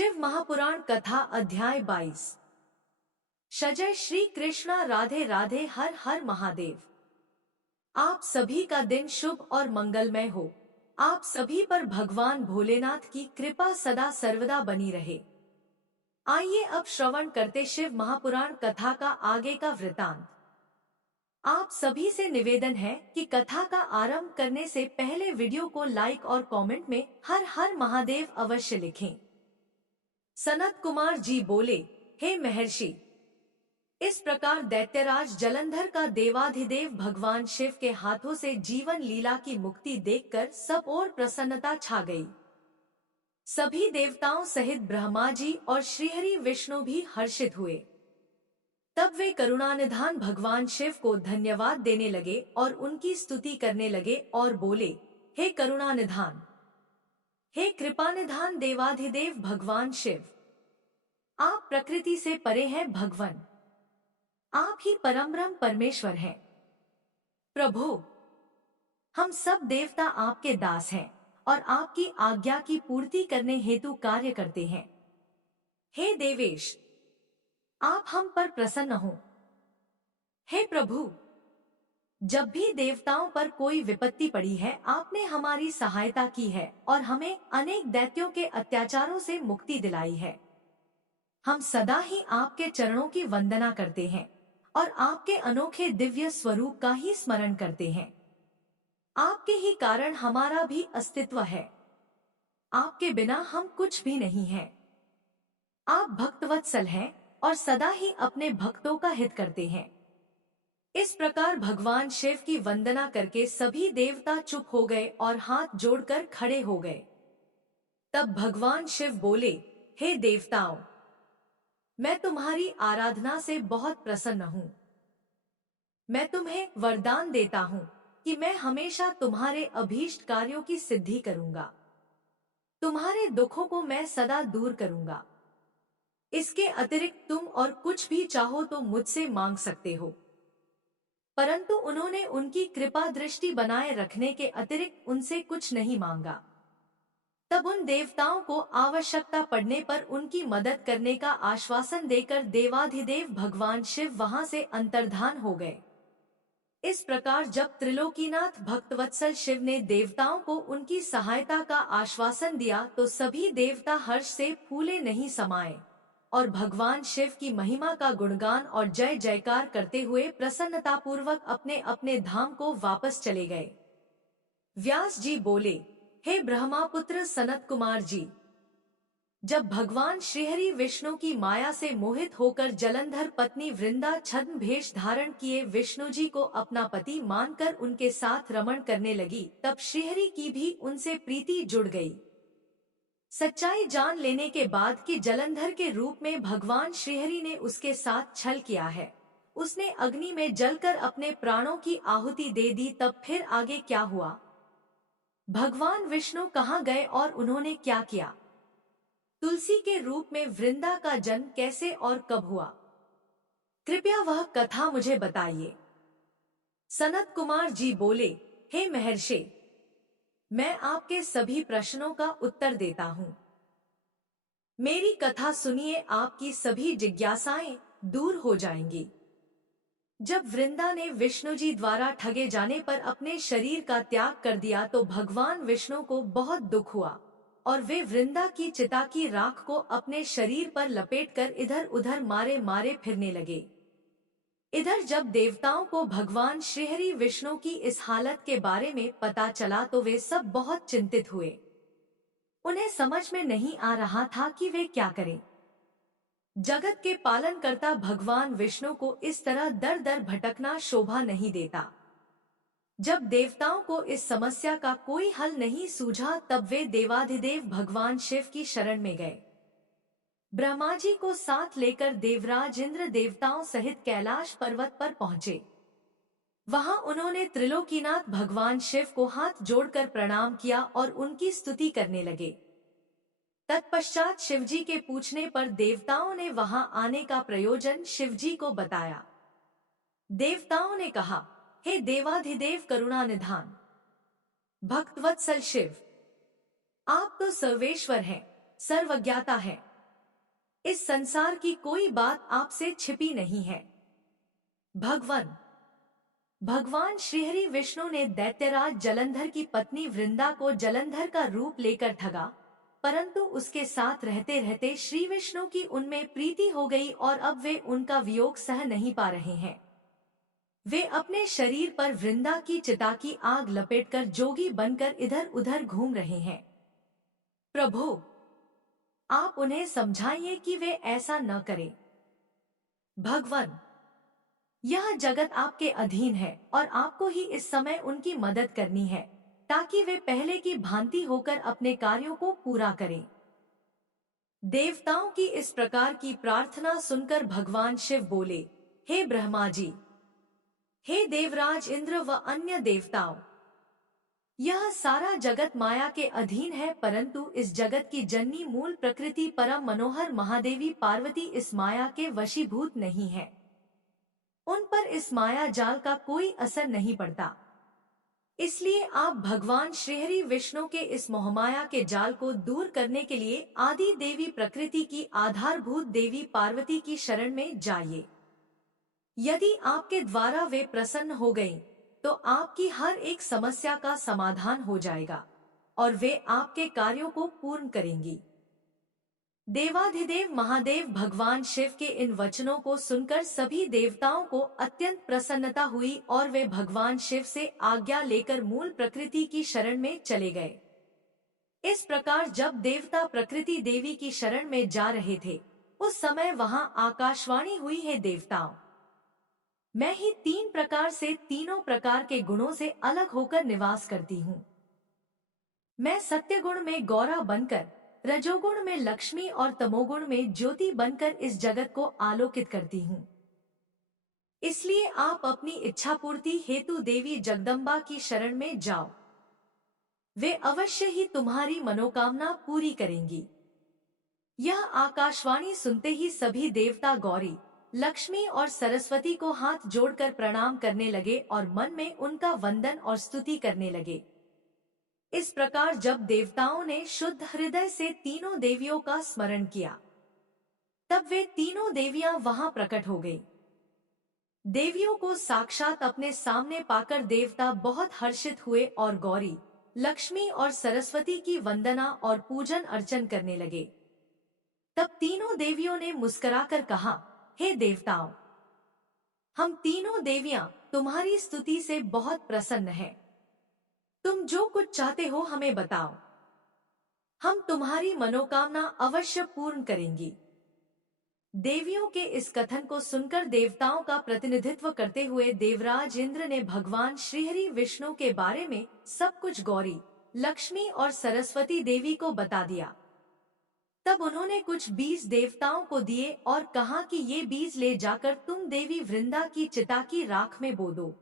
शिव महापुराण कथा अध्याय 22। जय श्री कृष्णा। राधे राधे। हर हर महादेव। आप सभी का दिन शुभ और मंगलमय हो। आप सभी पर भगवान भोलेनाथ की कृपा सदा सर्वदा बनी रहे। आइए अब श्रवण करते शिव महापुराण कथा का आगे का वृतांत। आप सभी से निवेदन है कि कथा का आरंभ करने से पहले वीडियो को लाइक और कमेंट में हर हर महादेव अवश्य लिखें। सनत कुमार जी बोले, हे महर्षि, इस प्रकार दैत्यराज जलंधर का देवाधिदेव भगवान शिव के हाथों से जीवन लीला की मुक्ति देखकर सब ओर प्रसन्नता छा गई। सभी देवताओं सहित ब्रह्मा जी और श्रीहरि विष्णु भी हर्षित हुए। तब वे करुणानिधान भगवान शिव को धन्यवाद देने लगे और उनकी स्तुति करने लगे और बोले, हे करुणानिधान, हे कृपानिधान देवाधिदेव भगवान शिव, आप प्रकृति से परे हैं भगवान। आप ही परमब्रह्म परमेश्वर हैं। प्रभु, हम सब देवता आपके दास हैं और आपकी आज्ञा की पूर्ति करने हेतु कार्य करते हैं। हे देवेश, आप हम पर प्रसन्न हो। हे प्रभु, जब भी देवताओं पर कोई विपत्ति पड़ी है, आपने हमारी सहायता की है और हमें अनेक दैत्यों के अत्याचारों से मुक्ति दिलाई है। हम सदा ही आपके चरणों की वंदना करते हैं और आपके अनोखे दिव्य स्वरूप का ही स्मरण करते हैं। आपके ही कारण हमारा भी अस्तित्व है। आपके बिना हम कुछ भी नहीं हैं। आप भक्तवत्सल हैं और सदा ही अपने भक्तों का हित करते हैं। इस प्रकार भगवान शिव की वंदना करके सभी देवता चुप हो गए और हाथ जोड़कर खड़े हो गए। तब भगवान शिव बोले, हे देवताओं, मैं तुम्हारी आराधना से बहुत प्रसन्न हूँ। मैं तुम्हें वरदान देता हूँ कि मैं हमेशा तुम्हारे अभीष्ट कार्यों की सिद्धि करूँगा। तुम्हारे दुखों को मैं सदा दूर करूँगा। इसके अतिरिक्त तुम और कुछ भी चाहो तो मुझसे मांग सकते हो। परंतु उन्होंने उनकी कृपा दृष्टि बनाए रखने के अतिरिक्त उनसे कुछ नहीं मांगा। तब उन देवताओं को आवश्यकता पड़ने पर उनकी मदद करने का आश्वासन देकर देवाधिदेव भगवान शिव वहां से अंतर्धान हो गए। इस प्रकार जब त्रिलोकीनाथ भक्तवत्सल शिव ने देवताओं को उनकी सहायता का आश्वासन दिया तो सभी देवता हर्ष से फूले नहीं समाये और भगवान शिव की महिमा का गुणगान और जय जयकार करते हुए प्रसन्नतापूर्वक अपने अपने धाम को वापस चले गए। व्यास जी बोले, हे ब्रह्मापुत्र सनत कुमार जी, जब भगवान श्रीहरि विष्णु की माया से मोहित होकर जलंधर पत्नी वृंदा छद्म भेष धारण किए विष्णु जी को अपना पति मानकर उनके साथ रमण करने लगी, तब श्रीहरि की भी उनसे प्रीति जुड़ गई। सच्चाई जान लेने के बाद कि जलंधर के रूप में भगवान श्रीहरि ने उसके साथ छल किया है, उसने अग्नि में जलकर अपने प्राणों की आहुति दे दी। तब फिर आगे क्या हुआ? भगवान विष्णु कहाँ गए और उन्होंने क्या किया? तुलसी के रूप में वृंदा का जन्म कैसे और कब हुआ? कृपया वह कथा मुझे बताइए। सनत कुमार जी बोले, हे महर्षि, मैं आपके सभी प्रश्नों का उत्तर देता हूँ। मेरी कथा सुनिए, आपकी सभी जिज्ञासाएं दूर हो जाएंगी। जब वृंदा ने विष्णु जी द्वारा ठगे जाने पर अपने शरीर का त्याग कर दिया तो भगवान विष्णु को बहुत दुख हुआ और वे वृंदा की चिता की राख को अपने शरीर पर लपेटकर इधर उधर मारे मारे फिरने लगे। इधर जब देवताओं को भगवान श्रीहरि विष्णु की इस हालत के बारे में पता चला तो वे सब बहुत चिंतित हुए। उन्हें समझ में नहीं आ रहा था कि वे क्या करें। जगत के पालनकर्ता भगवान विष्णु को इस तरह दर दर भटकना शोभा नहीं देता। जब देवताओं को इस समस्या का कोई हल नहीं सूझा तब वे देवाधिदेव भगवान शिव की शरण में गए। ब्रह्मा जी को साथ लेकर देवराज इंद्र देवताओं सहित कैलाश पर्वत पर पहुंचे। वहां उन्होंने त्रिलोकीनाथ भगवान शिव को हाथ जोड़कर प्रणाम किया और उनकी स्तुति करने लगे। तत्पश्चात शिवजी के पूछने पर देवताओं ने वहां आने का प्रयोजन शिवजी को बताया। देवताओं ने कहा, हे देवाधिदेव करुणानिधान भक्तवत्सल शिव, आप तो सर्वेश्वर हैं, सर्वज्ञाता हैं इस संसार की कोई बात आपसे छिपी नहीं है। भगवान श्रीहरि विष्णु ने दैत्यराज जलंधर की पत्नी वृंदा को जलंधर का रूप लेकर ठगा, परंतु उसके साथ रहते रहते श्री विष्णु की उनमें प्रीति हो गई और अब वे उनका वियोग सह नहीं पा रहे हैं। वे अपने शरीर पर वृंदा की चिता की आग लपेटकर जोगी बनकर इधर उधर घूम रहे हैं। प्रभु, आप उन्हें समझाइए कि वे ऐसा न करें। भगवान, यह जगत आपके अधीन है और आपको ही इस समय उनकी मदद करनी है, ताकि वे पहले की भांति होकर अपने कार्यों को पूरा करें। देवताओं की इस प्रकार की प्रार्थना सुनकर भगवान शिव बोले, हे ब्रह्मा जी, हे देवराज इंद्र व अन्य देवताओं, यह सारा जगत माया के अधीन है, परंतु इस जगत की जननी मूल प्रकृति परम मनोहर महादेवी पार्वती इस माया के वशीभूत नहीं है। उन पर इस माया जाल का कोई असर नहीं पड़ता। इसलिए आप भगवान श्रीहरि विष्णु के इस मोहमाया के जाल को दूर करने के लिए आदि देवी प्रकृति की आधारभूत देवी पार्वती की शरण में जाइए। यदि आपके द्वारा वे प्रसन्न हो गईं, तो आपकी हर एक समस्या का समाधान हो जाएगा और वे आपके कार्यों को पूर्ण करेंगी। देवाधिदेव महादेव भगवान शिव के इन वचनों को सुनकर सभी देवताओं को अत्यंत प्रसन्नता हुई और वे भगवान शिव से आज्ञा लेकर मूल प्रकृति की शरण में चले गए। इस प्रकार जब देवता प्रकृति देवी की शरण में जा रहे थे, उस समय वहां आकाशवाणी हुई, है देवताओं, मैं ही 3 प्रकार से तीनों प्रकार के गुणों से अलग होकर निवास करती हूँ। मैं सत्य गुण में गौरा बनकर, रजोगुण में लक्ष्मी और तमोगुण में ज्योति बनकर इस जगत को आलोकित करती हूँ। इसलिए आप अपनी इच्छा पूर्ति हेतु देवी जगदम्बा की शरण में जाओ, वे अवश्य ही तुम्हारी मनोकामना पूरी करेंगी। यह आकाशवाणी सुनते ही सभी देवता गौरी, लक्ष्मी और सरस्वती को हाथ जोड़कर प्रणाम करने लगे और मन में उनका वंदन और स्तुति करने लगे। इस प्रकार जब देवताओं ने शुद्ध हृदय से तीनों देवियों का स्मरण किया, तब वे तीनों देवियां वहां प्रकट हो गईं। देवियों को साक्षात अपने सामने पाकर देवता बहुत हर्षित हुए और गौरी, लक्ष्मी और सरस्वती की वंदना और पूजन अर्चन करने लगे। तब तीनों देवियों ने मुस्कुराकर कहा, हे देवताओं, हम तीनों देवियां तुम्हारी स्तुति से बहुत प्रसन्न हैं। तुम जो कुछ चाहते हो हमें बताओ, हम तुम्हारी मनोकामना अवश्य पूर्ण करेंगी। देवियों के इस कथन को सुनकर देवताओं का प्रतिनिधित्व करते हुए देवराज इंद्र ने भगवान श्रीहरि विष्णु के बारे में सब कुछ गौरी, लक्ष्मी और सरस्वती देवी को बता दिया। तब उन्होंने कुछ बीज देवताओं को दिए और कहा कि ये बीज ले जाकर तुम देवी वृंदा की चिता की राख में बो दो।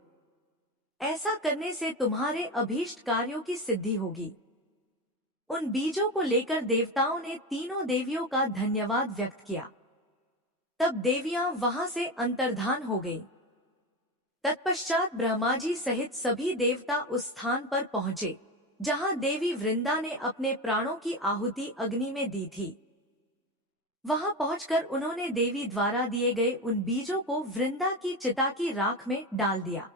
ऐसा करने से तुम्हारे अभीष्ट कार्यों की सिद्धि होगी। उन बीजों को लेकर देवताओं ने तीनों देवियों का धन्यवाद व्यक्त किया। तब देवियां वहां से अंतर्धान हो गईं। तत्पश्चात ब्रह्मा जी सहित सभी देवता उस स्थान पर पहुंचे, जहां देवी वृंदा ने अपने प्राणों की आहुति अग्नि में दी थी। वहां पहुंचकर उन्होंने देवी द्वारा दिए गए उन बीजों को वृंदा की चिता की राख में डाल दिया।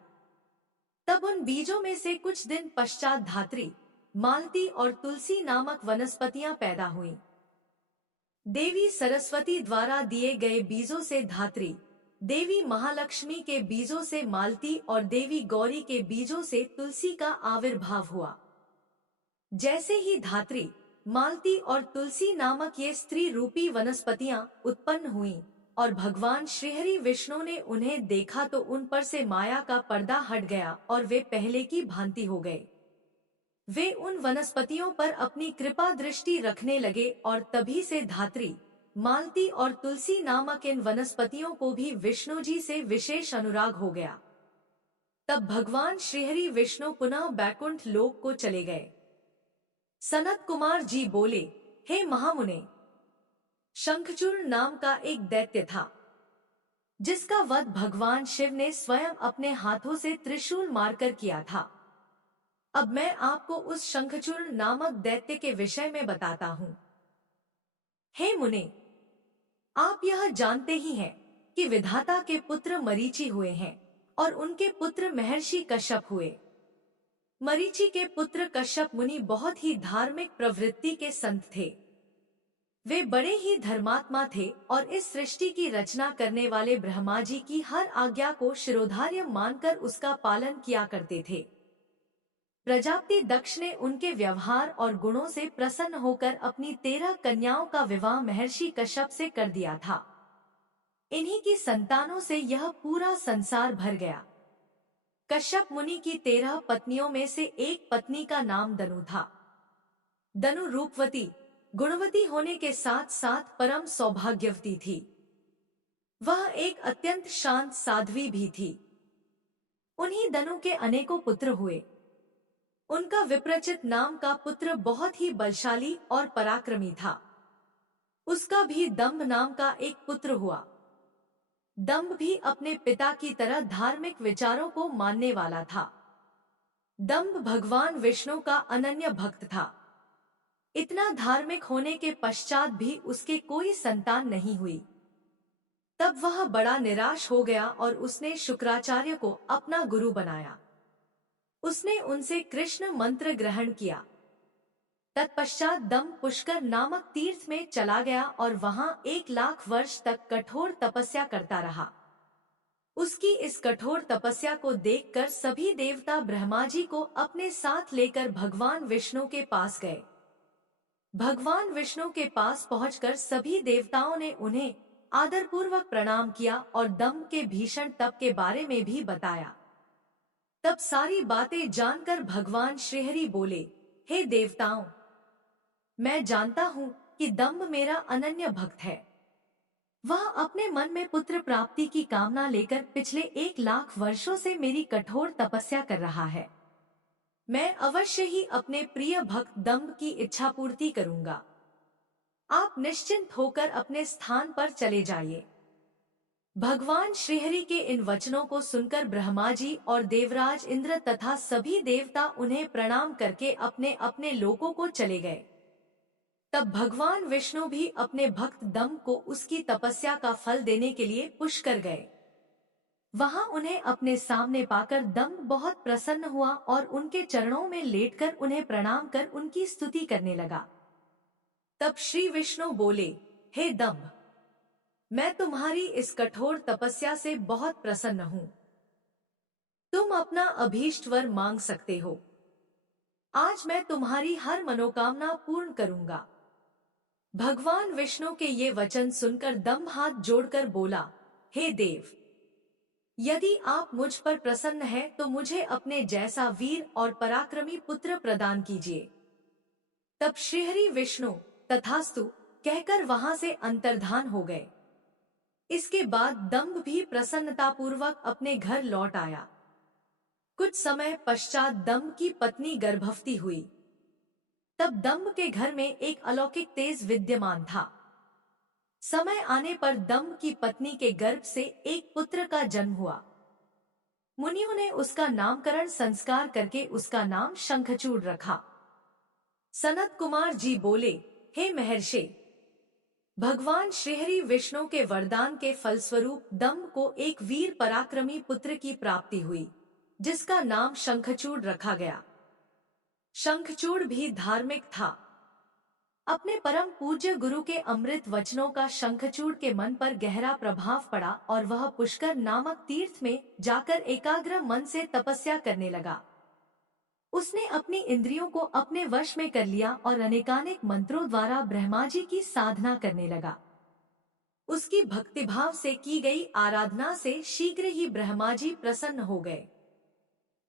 तब उन बीजों में से कुछ दिन पश्चात धात्री, मालती और तुलसी नामक वनस्पतियां पैदा हुईं। देवी सरस्वती द्वारा दिए गए बीजों से धात्री, देवी महालक्ष्मी के बीजों से मालती और देवी गौरी के बीजों से तुलसी का आविर्भाव हुआ। जैसे ही धात्री, मालती और तुलसी नामक ये स्त्री रूपी वनस्पतियां उत्पन्न हुईं और भगवान श्रीहरि विष्णु ने उन्हें देखा तो उन पर से माया का पर्दा हट गया और वे पहले की भांति हो गए। वे उन वनस्पतियों पर अपनी कृपा दृष्टि रखने लगे और तभी से धात्री, मालती और तुलसी नामक इन वनस्पतियों को भी विष्णु जी से विशेष अनुराग हो गया। तब भगवान श्रीहरि विष्णु पुनः बैकुंठ लोक को चले गए। सनत कुमार जी बोले, हे महामुने, शंखचूर्ण नाम का एक दैत्य था, जिसका वध भगवान शिव ने स्वयं अपने हाथों से त्रिशूल मारकर किया था। अब मैं आपको उस शंखचूर्ण नामक दैत्य के विषय में बताता हूँ। हे मुने, आप यह जानते ही हैं कि विधाता के पुत्र मरीचि हुए हैं और उनके पुत्र महर्षि कश्यप हुए। मरीचि के पुत्र कश्यप मुनि बहुत ही धार्मिक प्रवृत्ति के संत थे। वे बड़े ही धर्मात्मा थे और इस सृष्टि की रचना करने वाले ब्रह्मा जी की हर आज्ञा को शिरोधार्य मानकर उसका पालन किया करते थे। प्रजापति दक्ष ने उनके व्यवहार और गुणों से प्रसन्न होकर अपनी 13 कन्याओं का विवाह महर्षि कश्यप से कर दिया था। इन्हीं की संतानों से यह पूरा संसार भर गया। कश्यप मुनि की 13 पत्नियों में से एक पत्नी का नाम दनु था। दनु रूपवती, गुणवती होने के साथ साथ परम सौभाग्यवती थी। वह एक अत्यंत शांत साध्वी भी थी। उन्हीं दनु के अनेकों पुत्र हुए। उनका विप्रचित नाम का पुत्र बहुत ही बलशाली और पराक्रमी था। उसका भी दंभ नाम का एक पुत्र हुआ। दंभ भी अपने पिता की तरह धार्मिक विचारों को मानने वाला था। दंभ भगवान विष्णु का अनन्य भक्त था। इतना धार्मिक होने के पश्चात भी उसके कोई संतान नहीं हुई। तब वह बड़ा निराश हो गया और उसने शुक्राचार्य को अपना गुरु बनाया। उसने उनसे कृष्ण मंत्र ग्रहण किया। तत्पश्चात दंभ पुष्कर नामक तीर्थ में चला गया और वहां 1 लाख वर्ष तक कठोर तपस्या करता रहा। उसकी इस कठोर तपस्या को देखकर सभी देवता ब्रह्मा जी को अपने साथ लेकर भगवान विष्णु के पास गए। भगवान विष्णु के पास पहुंचकर सभी देवताओं ने उन्हें आदरपूर्वक प्रणाम किया और दंभ के भीषण तप के बारे में भी बताया। तब सारी बातें जानकर भगवान श्रीहरि बोले, हे देवताओं, मैं जानता हूँ कि दंभ मेरा अनन्य भक्त है। वह अपने मन में पुत्र प्राप्ति की कामना लेकर पिछले 1 लाख वर्षों से मेरी कठोर तपस्या कर रहा है। मैं अवश्य ही अपने प्रिय भक्त दंभ की इच्छा पूर्ति करूंगा। आप निश्चिंत होकर अपने स्थान पर चले जाइए। भगवान श्रीहरि के इन वचनों को सुनकर ब्रह्मा जी और देवराज इंद्र तथा सभी देवता उन्हें प्रणाम करके अपने अपने लोकों को चले गए। तब भगवान विष्णु भी अपने भक्त दंभ को उसकी तपस्या का फल देने के लिए पुष्कर गए। वहां उन्हें अपने सामने पाकर दंभ बहुत प्रसन्न हुआ और उनके चरणों में लेटकर उन्हें प्रणाम कर उनकी स्तुति करने लगा। तब श्री विष्णु बोले, हे दंभ, मैं तुम्हारी इस कठोर तपस्या से बहुत प्रसन्न हूँ। तुम अपना अभीष्ट वर मांग सकते हो। आज मैं तुम्हारी हर मनोकामना पूर्ण करूंगा। भगवान विष्णु के ये वचन सुनकर दंभ हाथ जोड़कर बोला, हे देव, यदि आप मुझ पर प्रसन्न हैं तो मुझे अपने जैसा वीर और पराक्रमी पुत्र प्रदान कीजिए। तब श्रीहरि विष्णु तथास्तु कहकर वहां से अंतर्धान हो गए। इसके बाद दंभ भी प्रसन्नतापूर्वक अपने घर लौट आया। कुछ समय पश्चात दंभ की पत्नी गर्भवती हुई। तब दंभ के घर में एक अलौकिक तेज विद्यमान था। समय आने पर दंभ की पत्नी के गर्भ से एक पुत्र का जन्म हुआ। मुनियों ने उसका नामकरण संस्कार करके उसका नाम शंखचूड़ रखा। सनत कुमार जी बोले, हे महर्षि, भगवान श्रीहरि विष्णु के वरदान के फलस्वरूप दंभ को एक वीर पराक्रमी पुत्र की प्राप्ति हुई, जिसका नाम शंखचूड़ रखा गया। शंखचूड़ भी धार्मिक था। अपने परम पूज्य गुरु के अमृत वचनों का शंखचूड़ के मन पर गहरा प्रभाव पड़ा और वह पुष्कर नामक तीर्थ में जाकर एकाग्र मन से तपस्या करने लगा। उसने अपनी इंद्रियों को अपने वश में कर लिया और अनेकानेक मंत्रों द्वारा ब्रह्मा जी की साधना करने लगा। उसकी भक्तिभाव से की गई आराधना से शीघ्र ही ब्रह्मा जी प्रसन्न हो गए।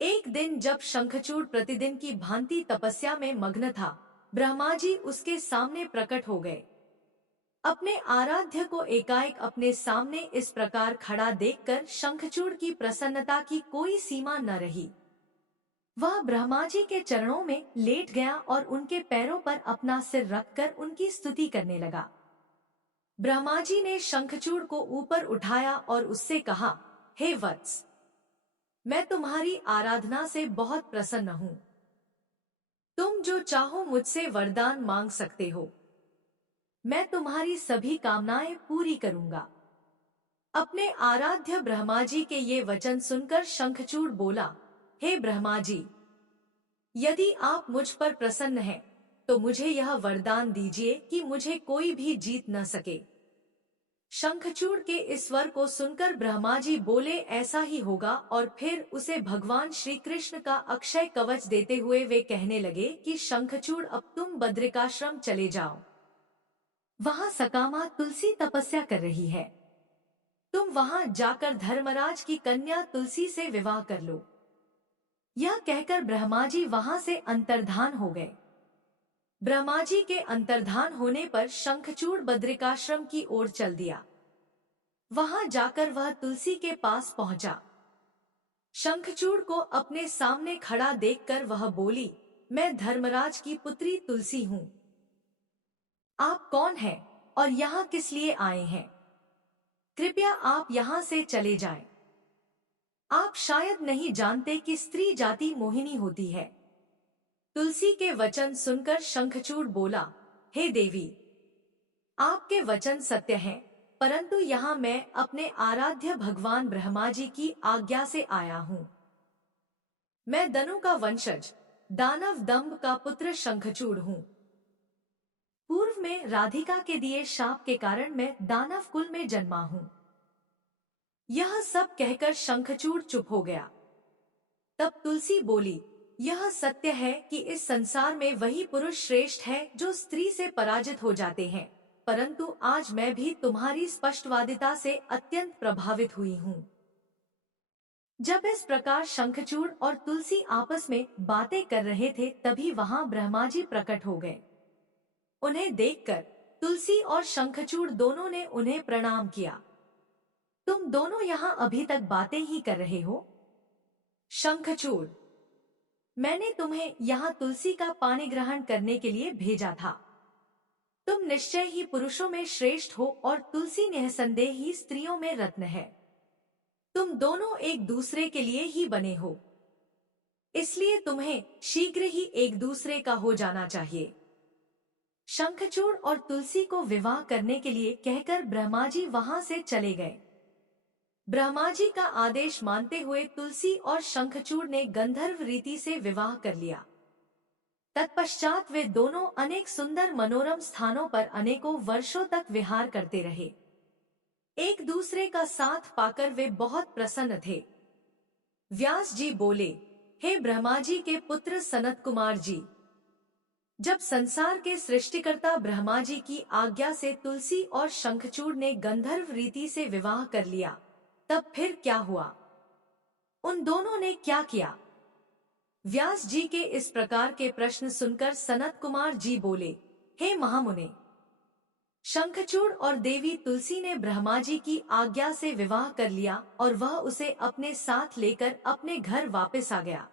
एक दिन जब शंखचूड़ प्रतिदिन की भांति तपस्या में मग्न था, ब्रह्मा जी उसके सामने प्रकट हो गए। अपने आराध्य को एकाएक अपने सामने इस प्रकार खड़ा देखकर शंखचूड़ की प्रसन्नता की कोई सीमा न रही। वह ब्रह्मा जी के चरणों में लेट गया और उनके पैरों पर अपना सिर रखकर उनकी स्तुति करने लगा। ब्रह्मा जी ने शंखचूड़ को ऊपर उठाया और उससे कहा, हे वत्स, मैं तुम्हारी आराधना से बहुत प्रसन्न हूँ। तुम जो चाहो मुझसे वरदान मांग सकते हो। मैं तुम्हारी सभी कामनाएं पूरी करूंगा। अपने आराध्य ब्रह्मा जी के ये वचन सुनकर शंखचूड़ बोला, हे ब्रह्मा जी, यदि आप मुझ पर प्रसन्न हैं, तो मुझे यह वरदान दीजिए कि मुझे कोई भी जीत न सके। शंखचूड़ के इस वर को सुनकर ब्रह्मा जी बोले, ऐसा ही होगा, और फिर उसे भगवान श्री कृष्ण का अक्षय कवच देते हुए वे कहने लगे कि शंखचूड़, अब तुम बद्रिकाश्रम चले जाओ। वहां सकामा तुलसी तपस्या कर रही है। तुम वहां जाकर धर्मराज की कन्या तुलसी से विवाह कर लो। यह कहकर ब्रह्मा जी वहां से अंतर्धान हो गए। ब्रह्मा जी के अंतर्धान होने पर शंखचूड़ बद्रिकाश्रम की ओर चल दिया। वहां जाकर वह तुलसी के पास पहुंचा। शंखचूड़ को अपने सामने खड़ा देखकर वह बोली, मैं धर्मराज की पुत्री तुलसी हूँ। आप कौन हैं और यहाँ किस लिए आए हैं? कृपया आप यहाँ से चले जाएं। आप शायद नहीं जानते कि स्त्री जाति मोहिनी होती है। तुलसी के वचन सुनकर शंखचूड़ बोला, हे देवी, आपके वचन सत्य हैं, परंतु यहाँ मैं अपने आराध्य भगवान ब्रह्मा जी की आज्ञा से आया हूँ। मैं दनु का वंशज, दानव दंभ का पुत्र शंखचूड़ हूँ। पूर्व में राधिका के दिए शाप के कारण मैं दानव कुल में जन्मा हूँ। यह सब कहकर शंखचूड़ चुप हो गया। तब तुलसी बोली, यह सत्य है कि इस संसार में वही पुरुष श्रेष्ठ है जो स्त्री से पराजित हो जाते हैं, परंतु आज मैं भी तुम्हारी स्पष्टवादिता से अत्यंत प्रभावित हुई हूँ। जब इस प्रकार शंखचूड़ और तुलसी आपस में बातें कर रहे थे, तभी वहां ब्रह्मा जी प्रकट हो गए। उन्हें देखकर तुलसी और शंखचूड़ दोनों ने उन्हें प्रणाम किया। तुम दोनों यहाँ अभी तक बातें ही कर रहे हो? शंखचूड़, मैंने तुम्हें यहाँ तुलसी का पानी ग्रहण करने के लिए भेजा था। तुम निश्चय ही पुरुषों में श्रेष्ठ हो और तुलसी निःसंदेह ही स्त्रियों में रत्न है। तुम दोनों एक दूसरे के लिए ही बने हो, इसलिए तुम्हें शीघ्र ही एक दूसरे का हो जाना चाहिए। शंखचूड़ और तुलसी को विवाह करने के लिए कहकर ब्रह्मा जी वहां से चले गए। ब्रह्मा जी का आदेश मानते हुए तुलसी और शंखचूड़ ने गंधर्व रीति से विवाह कर लिया। तत्पश्चात वे दोनों अनेक सुंदर मनोरम स्थानों पर अनेकों वर्षों तक विहार करते रहे। एक दूसरे का साथ पाकर वे बहुत प्रसन्न थे। व्यास जी बोले, हे ब्रह्मा जी के पुत्र सनत कुमार जी, जब संसार के सृष्टिकर्ता ब्रह्मा जी की आज्ञा से तुलसी और शंखचूड़ ने गंधर्व रीति से विवाह कर लिया, तब फिर क्या हुआ? उन दोनों ने क्या किया? व्यास जी के इस प्रकार के प्रश्न सुनकर सनत कुमार जी बोले, हे महामुने, शंखचूड़ और देवी तुलसी ने ब्रह्मा जी की आज्ञा से विवाह कर लिया और वह उसे अपने साथ लेकर अपने घर वापस आ गया।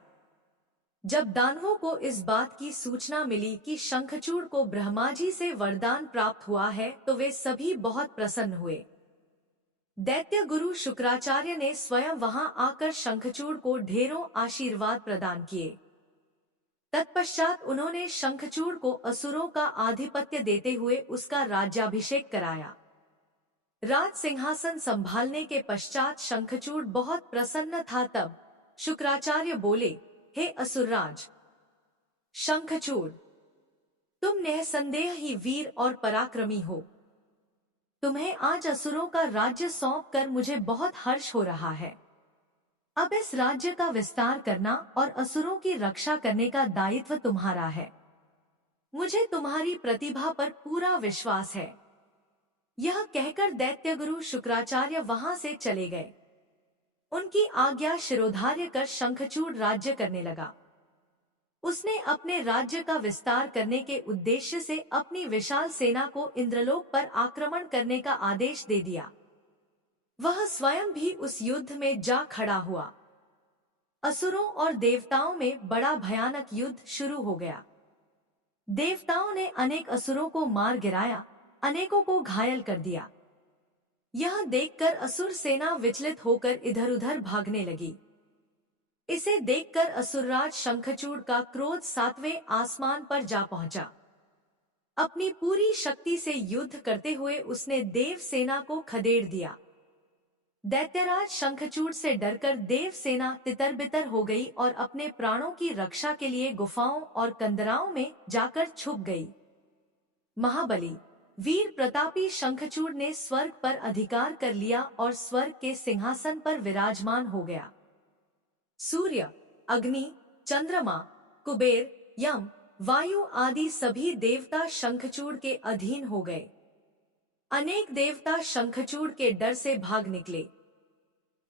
जब दानवों को इस बात की सूचना मिली कि शंखचूड़ को ब्रह्मा जी से वरदान प्राप्त हुआ है, तो वे सभी बहुत प्रसन्न हुए। दैत्य गुरु शुक्राचार्य ने स्वयं वहां आकर शंखचूड़ को ढेरों आशीर्वाद प्रदान किए। तत्पश्चात उन्होंने शंखचूड़ को असुरों का आधिपत्य देते हुए उसका राज्याभिषेक कराया। राज सिंहासन संभालने के पश्चात शंखचूड़ बहुत प्रसन्न था। तब शुक्राचार्य बोले, हे असुरराज शंखचूड़, तुम निःसंदेह ही वीर और पराक्रमी हो। तुम्हें आज असुरों का राज्य सौंपकर मुझे बहुत हर्ष हो रहा है। अब इस राज्य का विस्तार करना और असुरों की रक्षा करने का दायित्व तुम्हारा है। मुझे तुम्हारी प्रतिभा पर पूरा विश्वास है। यह कहकर दैत्यगुरु शुक्राचार्य वहां से चले गए। उनकी आज्ञा शिरोधार्य कर शंखचूड़ राज्य करने लगा। उसने अपने राज्य का विस्तार करने के उद्देश्य से अपनी विशाल सेना को इंद्रलोक पर आक्रमण करने का आदेश दे दिया। वह स्वयं भी उस युद्ध में जा खड़ा हुआ। असुरों और देवताओं में बड़ा भयानक युद्ध शुरू हो गया। देवताओं ने अनेक असुरों को मार गिराया, अनेकों को घायल कर दिया। यह देखकर असुर सेना विचलित होकर इधर-उधर भागने लगी। इसे देखकर असुरराज शंखचूड़ का क्रोध सातवें आसमान पर जा पहुंचा। अपनी पूरी शक्ति से युद्ध करते हुए उसने देव सेना को खदेड़ दिया। दैत्यराज शंखचूड़ से डरकर देव सेना तितर-बितर हो गई और अपने प्राणों की रक्षा के लिए गुफाओं और कंदराओं में जाकर छुप गई। महाबली वीर प्रतापी शंखचूड़ ने स्वर्ग पर अधिकार कर लिया और स्वर्ग के सिंहासन पर विराजमान हो गया। सूर्य, अग्नि, चंद्रमा, कुबेर, यम, वायु आदि सभी देवता शंखचूड़ के अधीन हो गए। अनेक देवता शंखचूड़ के डर से भाग निकले।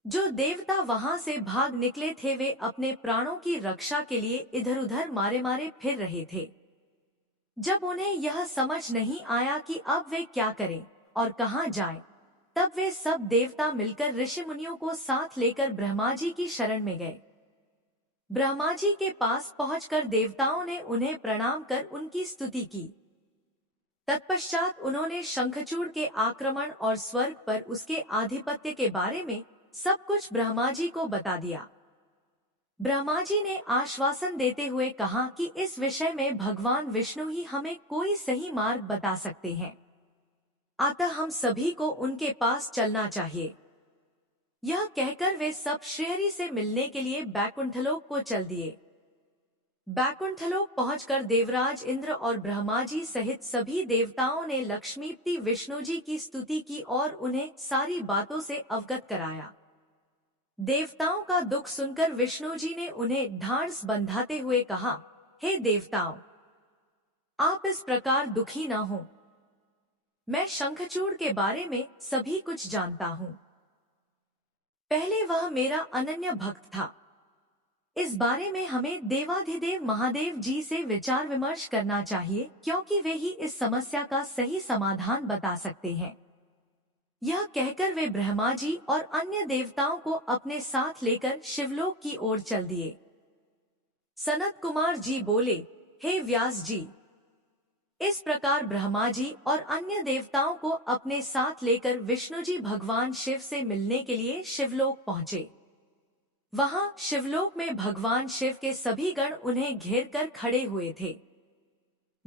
जो देवता वहां से भाग निकले थे वे अपने प्राणों की रक्षा के लिए इधर-उधर मारे-मारे फिर रहे थे। जब उन्हें यह समझ नहीं आया कि अब वे क्या करें और कहां जाएं, तब वे सब देवता मिलकर ऋषि मुनियों को साथ लेकर ब्रह्मा जी की शरण में गए। ब्रह्मा जी के पास पहुंचकर देवताओं ने उन्हें प्रणाम कर उनकी स्तुति की। तत्पश्चात उन्होंने शंखचूड़ के आक्रमण और स्वर्ग पर उसके आधिपत्य के बारे में सब कुछ ब्रह्मा जी को बता दिया। ब्रह्मा जी ने आश्वासन देते हुए कहा कि इस विषय में भगवान विष्णु ही हमें कोई सही मार्ग बता सकते हैं, अतः हम सभी को उनके पास चलना चाहिए। यह कहकर वे सब श्रीहरि से मिलने के लिए बैकुंठलोक को चल दिए। बैकुंठलोक पहुंचकर देवराज इंद्र और ब्रह्मा जी सहित सभी देवताओं ने लक्ष्मीपति विष्णु जी की स्तुति की और उन्हें सारी बातों से अवगत कराया। देवताओं का दुख सुनकर विष्णु जी ने उन्हें ढांढस बंधाते हुए कहा, हे देवताओं, आप इस प्रकार दुखी न हो। मैं शंखचूड़ के बारे में सभी कुछ जानता हूँ। पहले वह मेरा अनन्य भक्त था। इस बारे में हमें देवाधिदेव महादेव जी से विचार विमर्श करना चाहिए, क्योंकि वे ही इस समस्या का सही समाधान बता सकते हैं। यह कहकर वे ब्रह्मा जी और अन्य देवताओं को अपने साथ लेकर शिवलोक की ओर चल दिए। सनत कुमार जी बोले, हे व्यास जी, इस प्रकार ब्रह्मा जी और अन्य देवताओं को अपने साथ लेकर विष्णु जी भगवान शिव से मिलने के लिए शिवलोक पहुँचे। वहां शिवलोक में भगवान शिव के सभी गण उन्हें घेर कर खड़े हुए थे।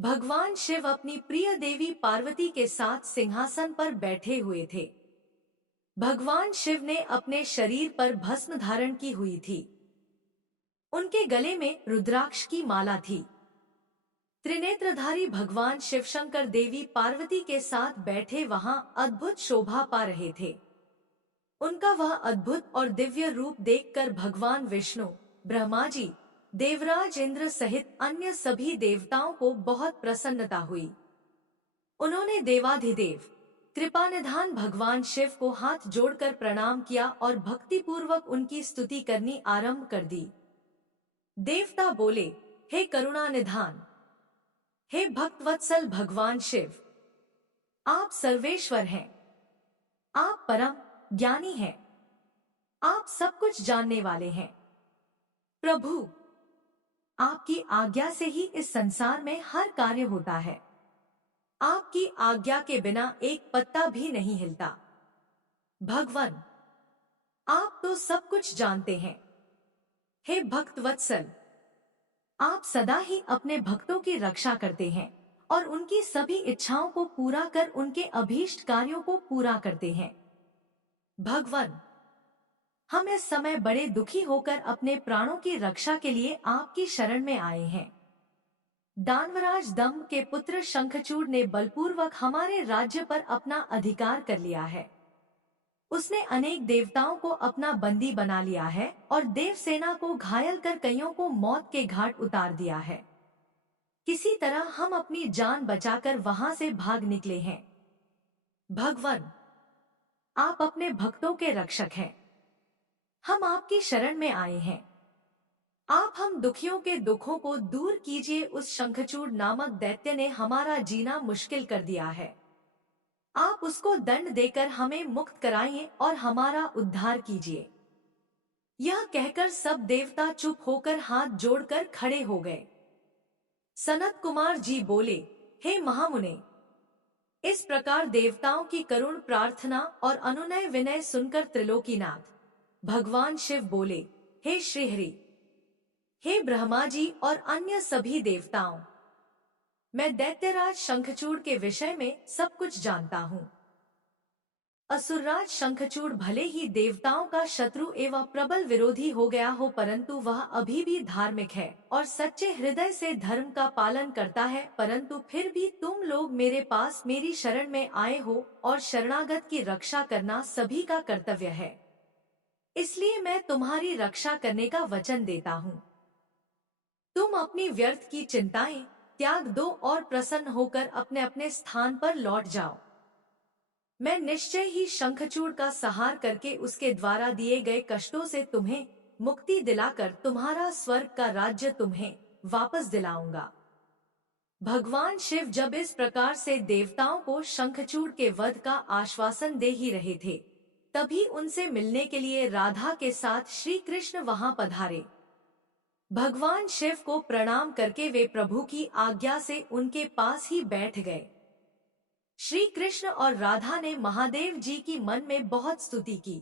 भगवान शिव अपनी प्रिय देवी पार्वती के साथ सिंहासन पर बैठे हुए थे। भगवान शिव ने अपने शरीर पर भस्म धारण की हुई थी। उनके गले में रुद्राक्ष की माला थी। त्रिनेत्रधारी भगवान शिवशंकर देवी पार्वती के साथ बैठे वहां अद्भुत शोभा पा रहे थे। उनका वह अद्भुत और दिव्य रूप देखकर भगवान विष्णु, ब्रह्मा जी, देवराज इंद्र सहित अन्य सभी देवताओं को बहुत प्रसन्नता हुई। उन्होंने देवाधिदेव कृपानिधान भगवान शिव को हाथ जोड़कर प्रणाम किया और भक्तिपूर्वक उनकी स्तुति करनी आरंभ कर दी। देवता बोले, हे करुणा निधान, हे भक्तवत्सल भगवान शिव, आप सर्वेश्वर हैं, आप परम ज्ञानी हैं, आप सब कुछ जानने वाले हैं। प्रभु, आपकी आज्ञा से ही इस संसार में हर कार्य होता है। आपकी आज्ञा के बिना एक पत्ता भी नहीं हिलता। भगवान, आप तो सब कुछ जानते हैं। हे भक्तवत्सल, आप सदा ही अपने भक्तों की रक्षा करते हैं और उनकी सभी इच्छाओं को पूरा कर उनके अभीष्ट कार्यों को पूरा करते हैं। भगवान, हम इस समय बड़े दुखी होकर अपने प्राणों की रक्षा के लिए आपकी शरण में आए हैं। दानवराज दंभ के पुत्र शंखचूड़ ने बलपूर्वक हमारे राज्य पर अपना अधिकार कर लिया है। उसने अनेक देवताओं को अपना बंदी बना लिया है और देवसेना को घायल कर कईयों को मौत के घाट उतार दिया है। किसी तरह हम अपनी जान बचाकर वहां से भाग निकले हैं। भगवान, आप अपने भक्तों के रक्षक हैं। हम आपकी शरण में आए हैं। आप हम दुखियों के दुखों को दूर कीजिए। उस शंखचूड़ नामक दैत्य ने हमारा जीना मुश्किल कर दिया है। आप उसको दंड देकर हमें मुक्त कराइए और हमारा उद्धार कीजिए। यह कहकर सब देवता चुप होकर हाथ जोड़कर खड़े हो गए। सनत कुमार जी बोले, हे महामुने, इस प्रकार देवताओं की करुण प्रार्थना और अनुनय विनय सुनकर त्रिलोकीनाथ भगवान शिव बोले, हे श्रीहरि, हे ब्रह्मा जी और अन्य सभी देवताओं, मैं दैत्यराज शंखचूड़ के विषय में सब कुछ जानता हूँ। असुरराज शंखचूड़ भले ही देवताओं का शत्रु एवं प्रबल विरोधी हो गया हो, परंतु वह अभी भी धार्मिक है और सच्चे हृदय से धर्म का पालन करता है। परंतु फिर भी तुम लोग मेरे पास मेरी शरण में आए हो और शरणागत की रक्षा करना सभी का कर्तव्य है। इसलिए मैं तुम्हारी रक्षा करने का वचन देता हूँ। तुम अपनी व्यर्थ की चिंताएं त्याग दो और प्रसन्न होकर अपने अपने स्थान पर लौट जाओ। मैं निश्चय ही शंखचूड़ का संहार करके उसके द्वारा दिए गए कष्टों से तुम्हें मुक्ति दिलाकर तुम्हारा स्वर्ग का राज्य तुम्हें वापस दिलाऊंगा। भगवान शिव जब इस प्रकार से देवताओं को शंखचूड़ के वध का आश्वासन दे ही रहे थे, तभी उनसे मिलने के लिए राधा के साथ श्री कृष्ण वहां पधारे। भगवान शिव को प्रणाम करके वे प्रभु की आज्ञा से उनके पास ही बैठ गए। श्री कृष्ण और राधा ने महादेव जी की मन में बहुत स्तुति की।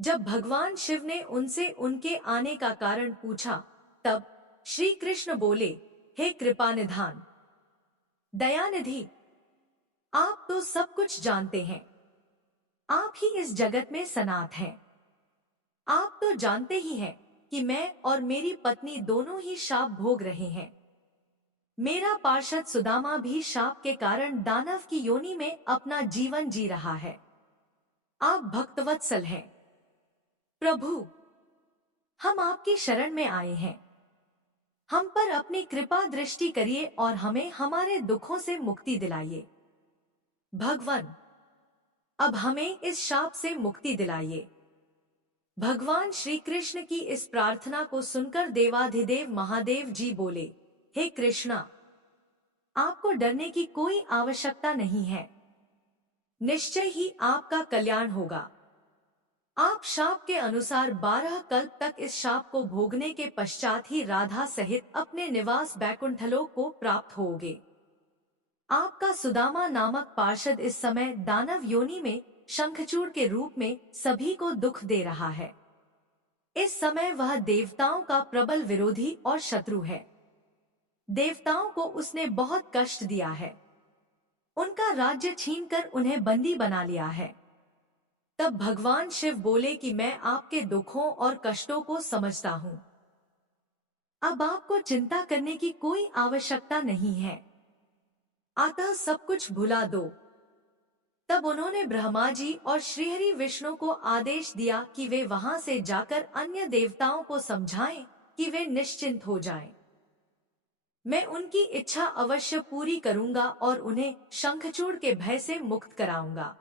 जब भगवान शिव ने उनसे उनके आने का कारण पूछा, तब श्री कृष्ण बोले, हे कृपा निधान, दयानिधि, आप तो सब कुछ जानते हैं। आप ही इस जगत में सनाथ हैं। आप तो जानते ही हैं कि मैं और मेरी पत्नी दोनों ही शाप भोग रहे हैं। मेरा पार्षद सुदामा भी शाप के कारण दानव की योनि में अपना जीवन जी रहा है। आप भक्तवत्सल हैं। प्रभु, हम आपकी शरण में आए हैं। हम पर अपनी कृपा दृष्टि करिए और हमें हमारे दुखों से मुक्ति दिलाइए। भगवान, अब हमें इस शाप से मुक्ति दिलाइए। भगवान श्री कृष्ण की इस प्रार्थना को सुनकर देवाधिदेव महादेव जी बोले, हे कृष्णा, आपको डरने की कोई आवश्यकता नहीं है। निश्चय ही आपका कल्याण होगा। आप शाप के अनुसार 12 कल्प तक इस शाप को भोगने के पश्चात ही राधा सहित अपने निवास बैकुंठलोक को प्राप्त होगे। आपका सुदामा नामक पार्षद इस समय दानव योनि में शंखचूड़ के रूप में सभी को दुख दे रहा है। इस समय वह देवताओं का प्रबल विरोधी और शत्रु है। देवताओं को उसने बहुत कष्ट दिया है। उनका राज्य छीनकर उन्हें बंदी बना लिया है। तब भगवान शिव बोले कि मैं आपके दुखों और कष्टों को समझता हूँ। अब आपको चिंता करने की कोई आवश्यकता नहीं है। अतः सब कुछ भुला दो। तब उन्होंने ब्रह्मा जी और श्रीहरि विष्णु को आदेश दिया कि वे वहां से जाकर अन्य देवताओं को समझाएं कि वे निश्चिंत हो जाएं। मैं उनकी इच्छा अवश्य पूरी करूंगा और उन्हें शंखचूड़ के भय से मुक्त कराऊंगा।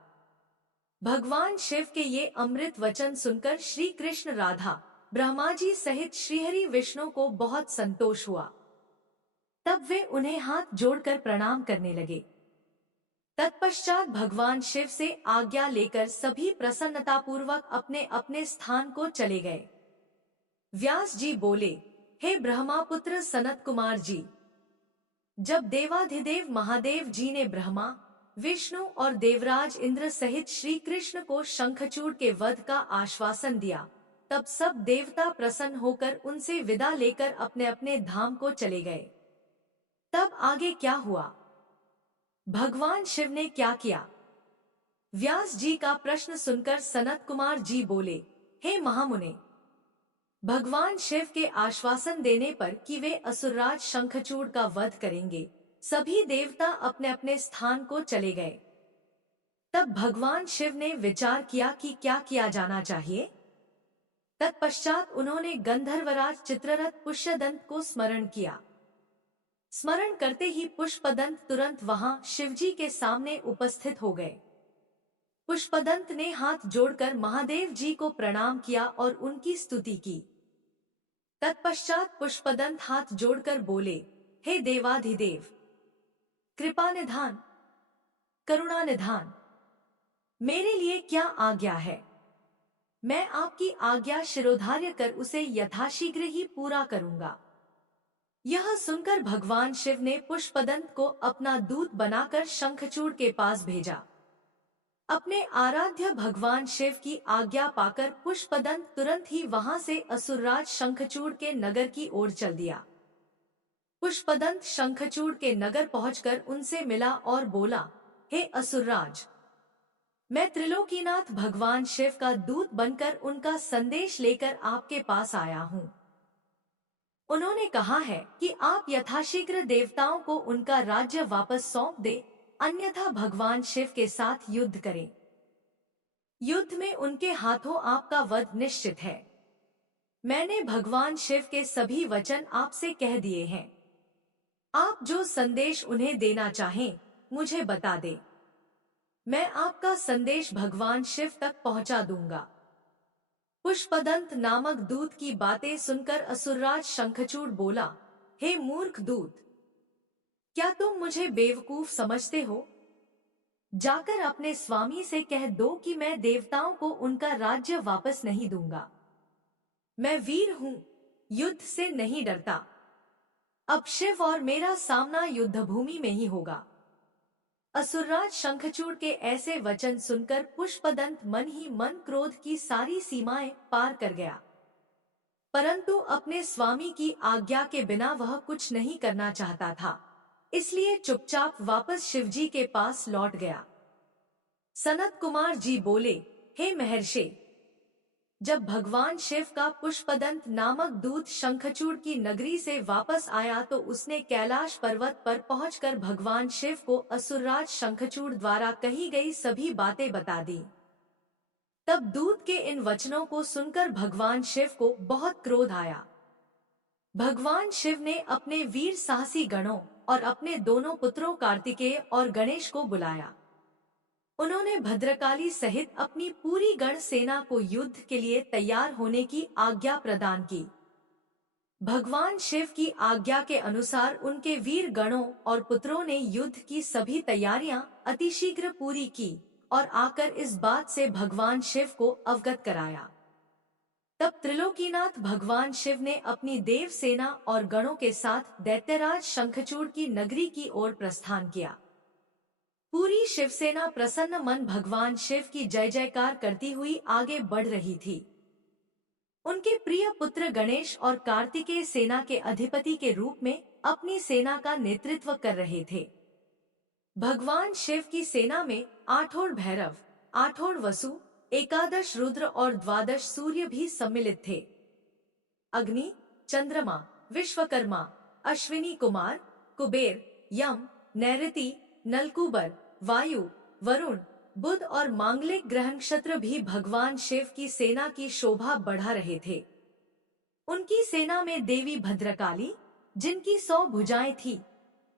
भगवान शिव के ये अमृत वचन सुनकर श्री कृष्ण, राधा, ब्रह्मा जी सहित श्रीहरि विष्णु को बहुत संतोष हुआ। तब वे उन्हें हाथ जोड़कर प्रणाम करने लगे। तत्पश्चात भगवान शिव से आज्ञा लेकर सभी प्रसन्नतापूर्वक अपने अपने स्थान को चले गए। व्यास जी बोले, हे ब्रह्मापुत्र सनत कुमार जी, जब देवाधिदेव महादेव जी ने ब्रह्मा, विष्णु और देवराज इंद्र सहित श्री कृष्ण को शंखचूड़ के वध का आश्वासन दिया, तब सब देवता प्रसन्न होकर उनसे विदा लेकर अपने अपने धाम को चले गए। तब आगे क्या हुआ? भगवान शिव ने क्या किया? व्यास जी का प्रश्न सुनकर सनत कुमार जी बोले, हे महामुने, भगवान शिव के आश्वासन देने पर कि वे असुरराज शंखचूड़ का वध करेंगे, सभी देवता अपने अपने स्थान को चले गए। तब भगवान शिव ने विचार किया कि क्या किया जाना चाहिए। तत्पश्चात उन्होंने गंधर्वराज चित्ररथ पुष्यदंत को स्मरण किया। स्मरण करते ही पुष्पदंत तुरंत वहां शिवजी के सामने उपस्थित हो गए। पुष्पदंत ने हाथ जोड़कर महादेव जी को प्रणाम किया और उनकी स्तुति की। तत्पश्चात पुष्पदंत हाथ जोड़कर बोले, हे देवाधिदेव, कृपा निधान, करुणा निधान, मेरे लिए क्या आज्ञा है? मैं आपकी आज्ञा शिरोधार्य कर उसे यथाशीघ्र ही पूरा करूंगा। यह सुनकर भगवान शिव ने पुष्पदंत को अपना दूत बनाकर शंखचूड़ के पास भेजा। अपने आराध्य भगवान शिव की आज्ञा पाकर पुष्पदंत तुरंत ही वहां से असुरराज शंखचूड़ के नगर की ओर चल दिया। पुष्पदंत शंखचूड़ के नगर पहुंचकर उनसे मिला और बोला, हे असुरराज, मैं त्रिलोकीनाथ भगवान शिव का दूत बनकर उनका संदेश लेकर आपके पास आया हूँ। उन्होंने कहा है कि आप यथाशीघ्र देवताओं को उनका राज्य वापस सौंप दे, अन्यथा भगवान शिव के साथ युद्ध करें। युद्ध में उनके हाथों आपका वध निश्चित है। मैंने भगवान शिव के सभी वचन आपसे कह दिए हैं। आप जो संदेश उन्हें देना चाहें, मुझे बता दे। मैं आपका संदेश भगवान शिव तक पहुंचा दूंगा। पुष्पदंत नामक दूत की बातें सुनकर असुरराज शंखचूड़ बोला, हे मूर्ख दूत, क्या तुम मुझे बेवकूफ समझते हो? जाकर अपने स्वामी से कह दो कि मैं देवताओं को उनका राज्य वापस नहीं दूंगा। मैं वीर हूँ, युद्ध से नहीं डरता। अब शिव और मेरा सामना युद्धभूमि में ही होगा। असुरराज शंखचूड़ के ऐसे वचन सुनकर पुष्पदंत मन ही मन क्रोध की सारी सीमाएं पार कर गया, परंतु अपने स्वामी की आज्ञा के बिना वह कुछ नहीं करना चाहता था, इसलिए चुपचाप वापस शिवजी के पास लौट गया। सनत कुमार जी बोले, हे महर्षि, जब भगवान शिव का पुष्पदंत नामक दूत शंखचूड़ की नगरी से वापस आया तो उसने कैलाश पर्वत पर पहुंचकर भगवान शिव को असुरराज शंखचूड़ द्वारा कही गई सभी बातें बता दी। तब दूत के इन वचनों को सुनकर भगवान शिव को बहुत क्रोध आया। भगवान शिव ने अपने वीर साहसी गणों और अपने दोनों पुत्रों कार्तिकेय और गणेश को बुलाया। उन्होंने भद्रकाली सहित अपनी पूरी गण सेना को युद्ध के लिए तैयार होने की आज्ञा प्रदान की। भगवान शिव की आज्ञा के अनुसार उनके वीर गणों और पुत्रों ने युद्ध की सभी तैयारियां अतिशीघ्र पूरी की और आकर इस बात से भगवान शिव को अवगत कराया। तब त्रिलोकीनाथ भगवान शिव ने अपनी देव सेना और गणों के साथ दैत्यराज शंखचूड़ की नगरी की ओर प्रस्थान किया। पूरी शिवसेना प्रसन्न मन भगवान शिव की जय जयकार करती हुई आगे बढ़ रही थी। उनके प्रिय पुत्र गणेश और कार्तिकेय सेना के अधिपति के रूप में अपनी सेना का नेतृत्व कर रहे थे। भगवान शिव की सेना में 8 भैरव, 8 वसु, 11 रुद्र और 12 सूर्य भी सम्मिलित थे। अग्नि, चंद्रमा, विश्वकर्मा, अश्विनी कुमार, कुबेर, यम, नैऋति, नलकूबर, वायु, वरुण, बुध और मांगलिक ग्रह नक्षत्र भी भगवान शिव की सेना की शोभा बढ़ा रहे थे। उनकी सेना में देवी भद्रकाली, जिनकी 100 भुजाएं थी,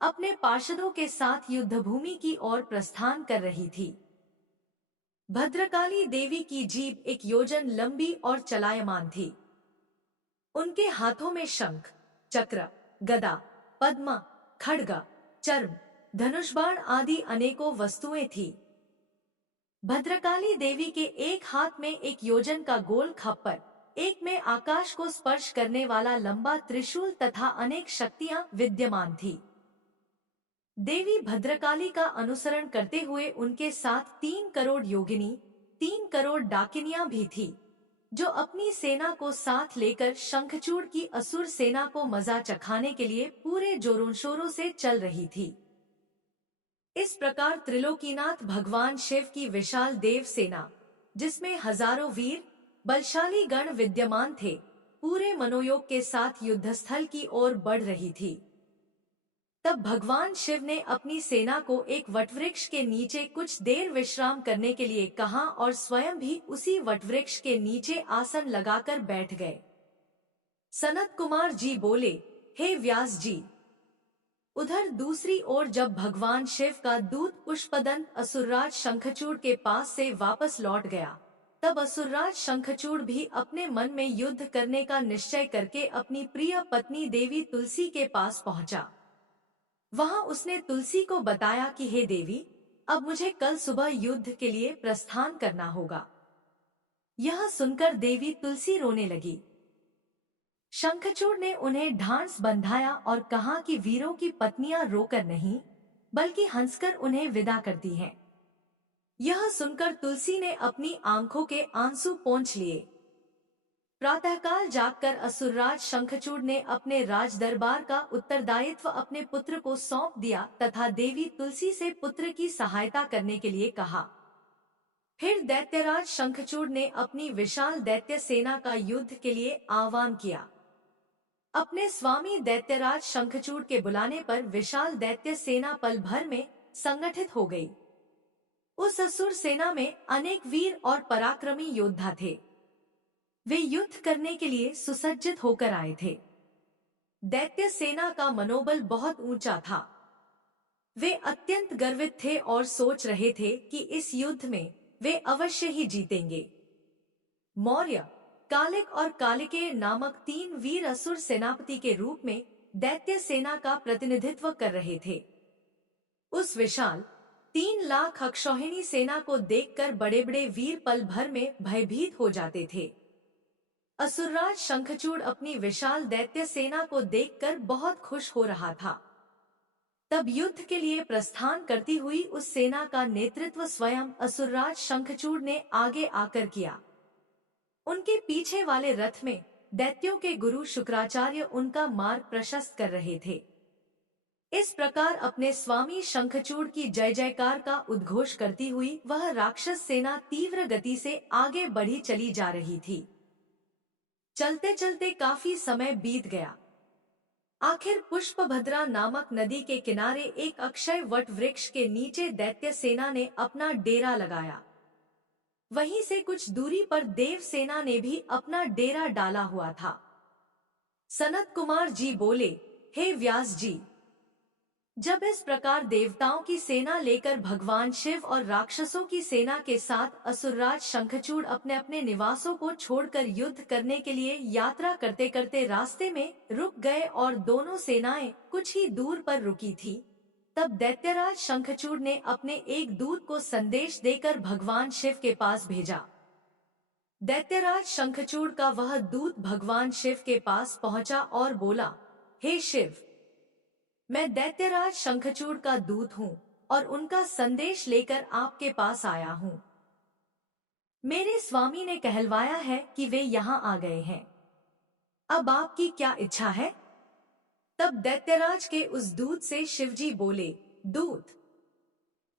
अपने पार्षदों के साथ युद्धभूमि की ओर प्रस्थान कर रही थी। भद्रकाली देवी की जीभ 1 योजन लंबी और चलायमान थी। उनके हाथों में शंख, चक्र, गदा, पद्म, खड्ग, चर्म, धनुष बाण आदि अनेकों वस्तुएं थी। भद्रकाली देवी के एक हाथ में 1 योजन का गोल खप्पर, एक में आकाश को स्पर्श करने वाला लंबा त्रिशूल तथा अनेक शक्तियां विद्यमान थी। देवी भद्रकाली का अनुसरण करते हुए उनके साथ 3 करोड़ योगिनी, 3 करोड़ डाकिनियां भी थी, जो अपनी सेना को साथ लेकर शंखचूड़ की असुर सेना को मजा चखाने के लिए पूरे जोरों शोरों से चल रही थी। इस प्रकार त्रिलोकीनाथ भगवान शिव की विशाल देव सेना, जिसमें हजारों वीर बलशाली गण विद्यमान थे, पूरे मनोयोग के साथ युद्धस्थल की ओर बढ़ रही थी। तब भगवान शिव ने अपनी सेना को एक वटवृक्ष के नीचे कुछ देर विश्राम करने के लिए कहा और स्वयं भी उसी वटवृक्ष के नीचे आसन लगाकर बैठ गए। सनत कुमार जी बोले, हे व्यास जी, उधर दूसरी ओर जब भगवान शिव का दूत पुष्पदंत असुरराज शंखचूड़ के पास से वापस लौट गया, तब असुरराज शंखचूड़ भी अपने मन में युद्ध करने का निश्चय करके अपनी प्रिय पत्नी देवी तुलसी के पास पहुंचा। वहां उसने तुलसी को बताया कि हे देवी, अब मुझे कल सुबह युद्ध के लिए प्रस्थान करना होगा। यह सुनकर देवी तुलसी रोने लगी। शंखचूड़ ने उन्हें ढांढस बंधाया और कहा कि वीरों की पत्नियां रोकर नहीं, बल्कि हंसकर उन्हें विदा करती हैं। यह सुनकर तुलसी ने अपनी आंखों के आंसू पोंछ लिए। प्रातःकाल जागकर असुरराज शंखचूड़ ने अपने राज दरबार का उत्तरदायित्व अपने पुत्र को सौंप दिया तथा देवी तुलसी से पुत्र की सहायता करने के लिए कहा। फिर दैत्यराज शंखचूड़ ने अपनी विशाल दैत्य सेना का युद्ध के लिए आह्वान किया। अपने स्वामी दैत्यराज शंखचूड़ के बुलाने पर विशाल दैत्य सेना पल भर में संगठित हो गई। उस असुर सेना में अनेक वीर और पराक्रमी योद्धा थे। वे युद्ध करने के लिए सुसज्जित होकर आए थे। दैत्य सेना का मनोबल बहुत ऊंचा था। वे अत्यंत गर्वित थे और सोच रहे थे कि इस युद्ध में वे अवश्य ही जीतेंगे। मौर्य, कालिक और कालिकेय नामक 3 वीर असुर सेनापति के रूप में दैत्य सेना का प्रतिनिधित्व कर रहे थे। उस विशाल 3 लाख अक्षौहिणी सेना को देखकर बड़े बड़े वीर पल भर में भयभीत हो जाते थे। असुरराज शंखचूड़ अपनी विशाल दैत्य सेना को देखकर बहुत खुश हो रहा था। तब युद्ध के लिए प्रस्थान करती हुई उस सेना का नेतृत्व स्वयं असुरराज शंखचूड़ ने आगे आकर किया। उनके पीछे वाले रथ में दैत्यों के गुरु शुक्राचार्य उनका मार्ग प्रशस्त कर रहे थे। इस प्रकार अपने स्वामी शंखचूड़ की जय जयकार का उद्घोष करती हुई वह राक्षस सेना तीव्र गति से आगे बढ़ी चली जा रही थी। चलते चलते काफी समय बीत गया। आखिर पुष्पभद्रा नामक नदी के किनारे एक अक्षय वट वृक्ष के नीचे दैत्य सेना ने अपना डेरा लगाया। वहीं से कुछ दूरी पर देव सेना ने भी अपना डेरा डाला हुआ था। सनत कुमार जी बोले, हे व्यास जी, जब इस प्रकार देवताओं की सेना लेकर भगवान शिव और राक्षसों की सेना के साथ असुरराज शंखचूड़ अपने अपने निवासों को छोड़कर युद्ध करने के लिए यात्रा करते करते रास्ते में रुक गए और दोनों सेनाएं कुछ ही दूर पर रुकी थी, तब दैत्यराज शंखचूड़ ने अपने एक दूत को संदेश देकर भगवान शिव के पास भेजा। दैत्यराज शंखचूड़ का वह दूत भगवान शिव के पास पहुंचा और बोला, हे शिव, मैं दैत्यराज शंखचूड़ का दूत हूँ और उनका संदेश लेकर आपके पास आया हूँ। मेरे स्वामी ने कहलवाया है कि वे यहाँ आ गए हैं। अब आपकी क्या इच्छा है? तब दैत्यराज के उस दूत से शिवजी बोले, दूत,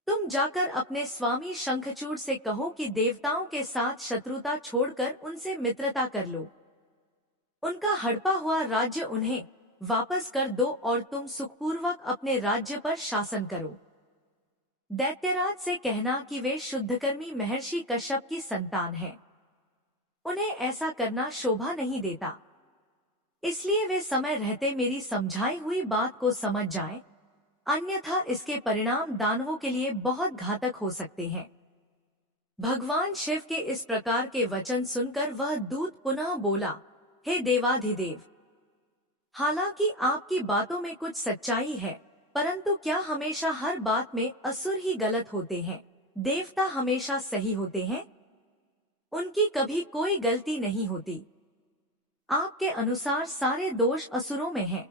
तुम जाकर अपने स्वामी शंखचूड़ से कहो कि देवताओं के साथ शत्रुता छोड़कर उनसे मित्रता कर लो। उनका हड़पा हुआ राज्य उन्हें वापस कर दो और तुम सुखपूर्वक अपने राज्य पर शासन करो। दैत्यराज से कहना कि वे शुद्धकर्मी महर्षि कश्यप की संतान हैं। उन्हें ऐसा करना शोभा नहीं देता, इसलिए वे समय रहते मेरी समझाई हुई बात को समझ जाएं, अन्यथा इसके परिणाम दानवों के लिए बहुत घातक हो सकते हैं। भगवान शिव के इस प्रकार के वचन सुनकर वह दूत पुनः बोला, हे देवाधिदेव, हालांकि आपकी बातों में कुछ सच्चाई है, परंतु क्या हमेशा हर बात में असुर ही गलत होते हैं? देवता हमेशा सही होते हैं? उनकी कभी कोई गलती नहीं होती। आपके अनुसार सारे दोष असुरों में हैं,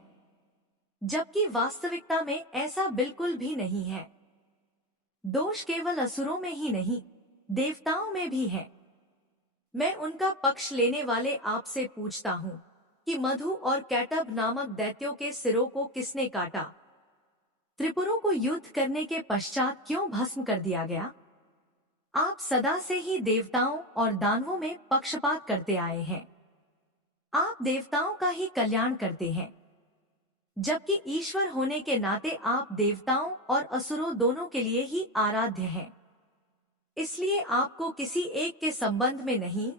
जबकि वास्तविकता में ऐसा बिल्कुल भी नहीं है। दोष केवल असुरों में ही नहीं, देवताओं में भी है। मैं उनका पक्ष लेने वाले आपसे पूछता हूँ कि मधु और कैटभ नामक दैत्यों के सिरों को किसने काटा? त्रिपुरों को युद्ध करने के पश्चात क्यों भस्म कर दिया गया? आप सदा से ही देवताओं और दानवों में पक्षपात करते आए हैं। आप देवताओं का ही कल्याण करते हैं, जबकि ईश्वर होने के नाते आप देवताओं और असुरों दोनों के लिए ही आराध्य हैं। इसलिए आपको किसी एक के संबंध में नहीं,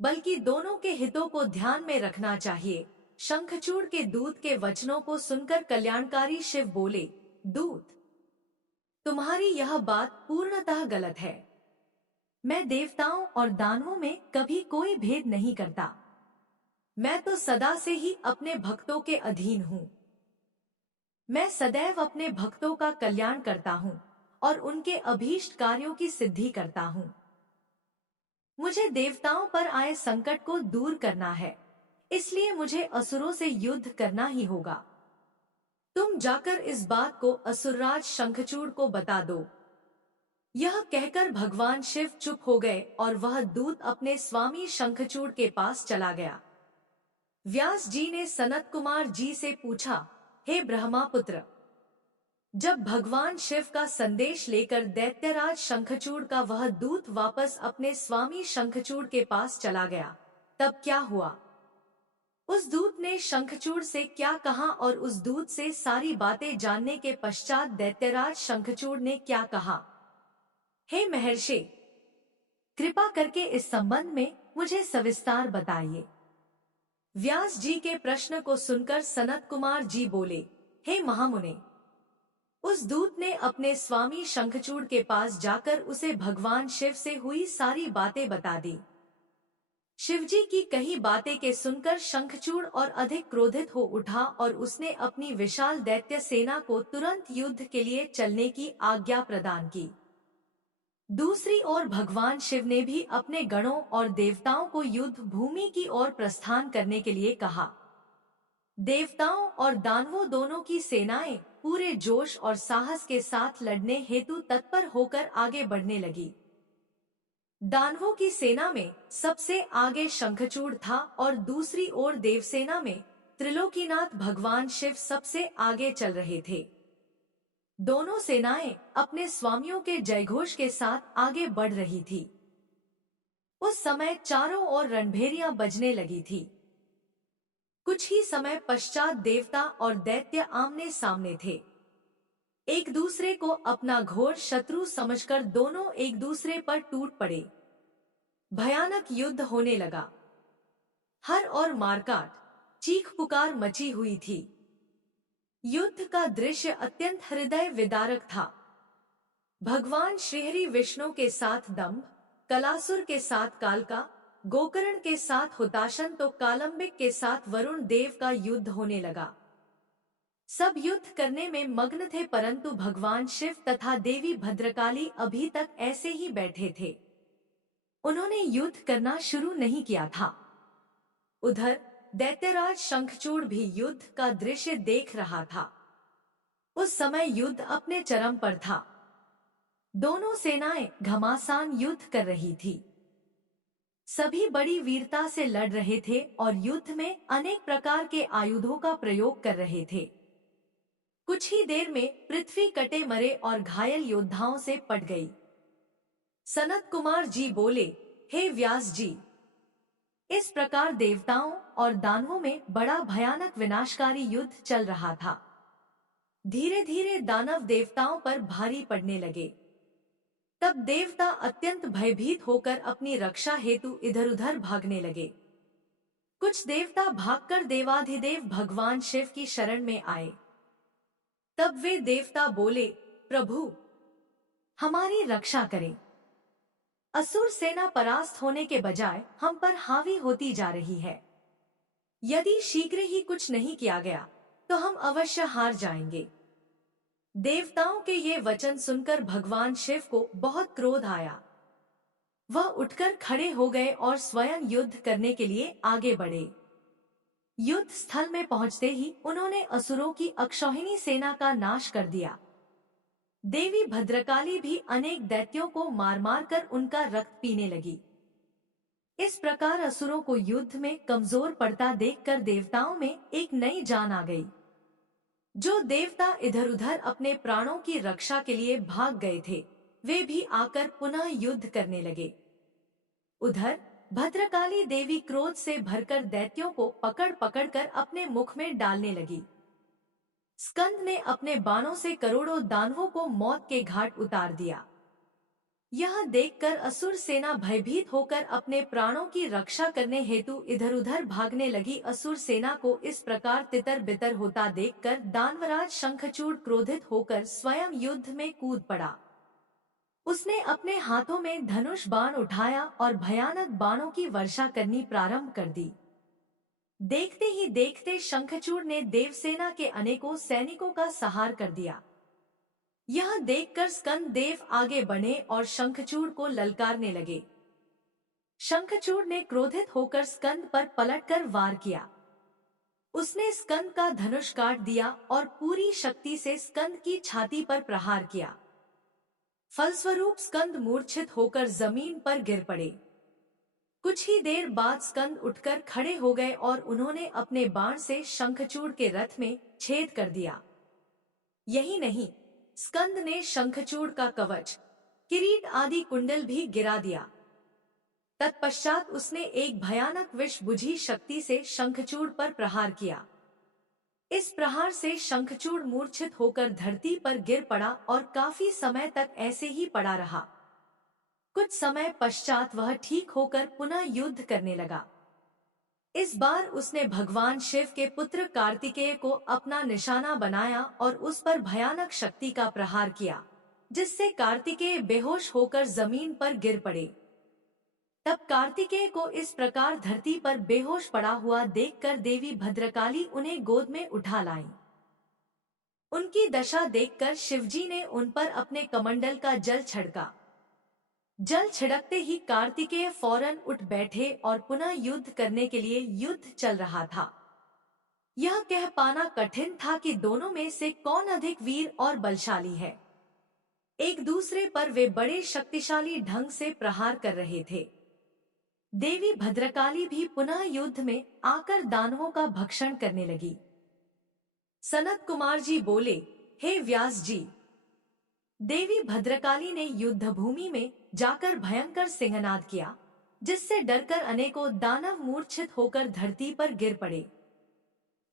बल्कि दोनों के हितों को ध्यान में रखना चाहिए। शंखचूड़ के दूत के वचनों को सुनकर कल्याणकारी शिव बोले, दूत, तुम्हारी यह बात पूर्णतः गलत है। मैं देवताओं और दानवों में कभी कोई भेद नहीं करता। मैं तो सदा से ही अपने भक्तों के अधीन हूँ। मैं सदैव अपने भक्तों का कल्याण करता हूँ और उनके अभीष्ट कार्यों की सिद्धि करता हूँ। मुझे देवताओं पर आए संकट को दूर करना है, इसलिए मुझे असुरों से युद्ध करना ही होगा। तुम जाकर इस बात को असुरराज शंखचूड़ को बता दो। यह कहकर भगवान शिव चुप हो गए और वह दूत अपने स्वामी शंखचूड़ के पास चला गया। व्यास जी ने सनत कुमार जी से पूछा, हे ब्रह्मापुत्र, जब भगवान शिव का संदेश लेकर दैत्यराज शंखचूड़ का वह दूत वापस अपने स्वामी शंखचूड़ के पास चला गया, तब क्या हुआ? उस दूत ने शंखचूड़ से क्या कहा और उस दूत से सारी बातें जानने के पश्चात दैत्यराज शंखचूड़ ने क्या कहा? हे महर्षि, कृपा करके इस संबंध में मुझे सविस्तार बताइए। व्यास जी के प्रश्न को सुनकर सनत कुमार जी बोले, हे महामुने, उस दूत ने अपने स्वामी शंखचूड़ के पास जाकर उसे भगवान शिव से हुई सारी बातें बता दी। शिवजी की कही बातें के सुनकर शंखचूड़ और अधिक क्रोधित हो उठा और उसने अपनी विशाल दैत्य सेना को तुरंत युद्ध के लिए चलने की आज्ञा प्रदान की। दूसरी ओर भगवान शिव ने भी अपने गणों और देवताओं को युद्ध भूमि की ओर प्रस्थान करने के लिए कहा। देवताओं और दानवों दोनों की सेनाएं पूरे जोश और साहस के साथ लड़ने हेतु तत्पर होकर आगे बढ़ने लगी। दानवों की सेना में सबसे आगे शंखचूड़ था और दूसरी ओर देवसेना में त्रिलोकीनाथ भगवान शिव सबसे आगे चल रहे थे। दोनों सेनाएं अपने स्वामियों के जयघोष के साथ आगे बढ़ रही थी। उस समय चारों ओर रणभेरियां बजने लगी थी। कुछ ही समय पश्चात देवता और दैत्य आमने सामने थे। एक दूसरे को अपना घोर शत्रु समझकर दोनों एक दूसरे पर टूट पड़े। भयानक युद्ध होने लगा। हर और मारकाट, चीख पुकार मची हुई थी। युद्ध का दृश्य अत्यंत हृदय विदारक था। भगवान श्रीहरि विष्णु के साथ दंभ, कलासुर के साथ कालका, गोकर्ण के साथ हुताशन तो कालंबिक के साथ वरुण देव का युद्ध होने लगा। सब युद्ध करने में मग्न थे, परंतु भगवान शिव तथा देवी भद्रकाली अभी तक ऐसे ही बैठे थे। उन्होंने युद्ध करना शुरू नहीं किया था। उधर दैत्यराज शंखचूड़ भी युद्ध का दृश्य देख रहा था। उस समय युद्ध अपने चरम पर था। दोनों सेनाएं घमासान युद्ध कर रही थी। सभी बड़ी वीरता से लड़ रहे थे और युद्ध में अनेक प्रकार के आयुधों का प्रयोग कर रहे थे। कुछ ही देर में पृथ्वी कटे मरे और घायल योद्धाओं से पट गई। सनत कुमार जी बोले, हे व्यास जी, इस प्रकार देवताओं और दानवों में बड़ा भयानक विनाशकारी युद्ध चल रहा था। धीरे धीरे दानव देवताओं पर भारी पड़ने लगे। तब देवता अत्यंत भयभीत होकर अपनी रक्षा हेतु इधर उधर भागने लगे। कुछ देवता भागकर देवाधिदेव भगवान शिव की शरण में आए। तब वे देवता बोले, प्रभु, हमारी रक्षा करें। असुर सेना परास्त होने के बजाय हम पर हावी होती जा रही है। यदि शीघ्र ही कुछ नहीं किया गया तो हम अवश्य हार जाएंगे। देवताओं के ये वचन सुनकर भगवान शिव को बहुत क्रोध आया। वह उठकर खड़े हो गए और स्वयं युद्ध करने के लिए आगे बढ़े। युद्ध स्थल में पहुंचते ही उन्होंने असुरों की अक्षौहिणी सेना का नाश कर दिया। देवी भद्रकाली भी अनेक दैत्यों को मार मार कर उनका रक्त पीने लगी। इस प्रकार असुरों को युद्ध में कमजोर पड़ता देखकर देवताओं में एक नई जान आ गई। जो देवता इधर उधर अपने प्राणों की रक्षा के लिए भाग गए थे, वे भी आकर पुनः युद्ध करने लगे। उधर भद्रकाली देवी क्रोध से भरकर दैत्यों को पकड़ पकड़ कर अपने मुख में डालने लगी। स्कंद ने अपने बाणों से करोड़ों दानवों को मौत के घाट उतार दिया। यह देखकर असुर सेना भयभीत होकर अपने प्राणों की रक्षा करने हेतु इधर उधर भागने लगी। असुर सेना को इस प्रकार तितर बितर होता देखकर दानवराज शंखचूड़ क्रोधित होकर स्वयं युद्ध में कूद पड़ा। उसने अपने हाथों में धनुष बाण उठाया और भयानक बाणों की वर्षा करनी प्रारंभ कर दी। देखते ही देखते शंखचूड़ ने देवसेना के अनेकों सैनिकों का संहार कर दिया। यह देखकर स्कंद देव आगे बढ़े और शंखचूड़ को ललकारने लगे। शंखचूड़ ने क्रोधित होकर स्कंद पर पलटकर वार किया। उसने स्कंद का धनुष काट दिया और पूरी शक्ति से स्कंद की छाती पर प्रहार किया। फलस्वरूप स्कंद मूर्छित होकर जमीन पर गिर पड़े। कुछ ही देर बाद स्कंद उठकर खड़े हो गए और उन्होंने अपने बाण से शंखचूड़ के रथ में छेद कर दिया। यही नहीं, स्कंद ने शंखचूड़ का कवच, किरीट आदि कुंडल भी गिरा दिया। तत्पश्चात उसने एक भयानक विष बुझी शक्ति से शंखचूड़ पर प्रहार किया। इस प्रहार से शंखचूड़ मूर्छित होकर धरती पर गिर पड़ा और काफी समय तक ऐसे ही पड़ा रहा। कुछ समय पश्चात वह ठीक होकर पुनः युद्ध करने लगा। इस बार उसने भगवान शिव के पुत्र कार्तिकेय को अपना निशाना बनाया और उस पर भयानक शक्ति का प्रहार किया, जिससे कार्तिकेय बेहोश होकर जमीन पर गिर पड़े। तब कार्तिकेय को इस प्रकार धरती पर बेहोश पड़ा हुआ देखकर देवी भद्रकाली उन्हें गोद में उठा लाई। उनकी दशा देखकर शिवजी ने उन पर अपने कमंडल का जल छिड़का। जल छिड़कते ही कार्तिकेय फौरन उठ बैठे और पुनः युद्ध करने के लिए युद्ध चल रहा था। यह कह पाना कठिन था कि दोनों में से कौन अधिक वीर और बलशाली है। एक दूसरे पर वे बड़े शक्तिशाली ढंग से प्रहार कर रहे थे। देवी भद्रकाली भी पुनः युद्ध में आकर दानवों का भक्षण करने लगी। सनत कुमार जी बोले, हे व्यास जी, देवी भद्रकाली ने युद्ध भूमि में जाकर भयंकर सिंहनाद किया, जिससे डरकर अनेकों दानव मूर्छित होकर धरती पर गिर पड़े।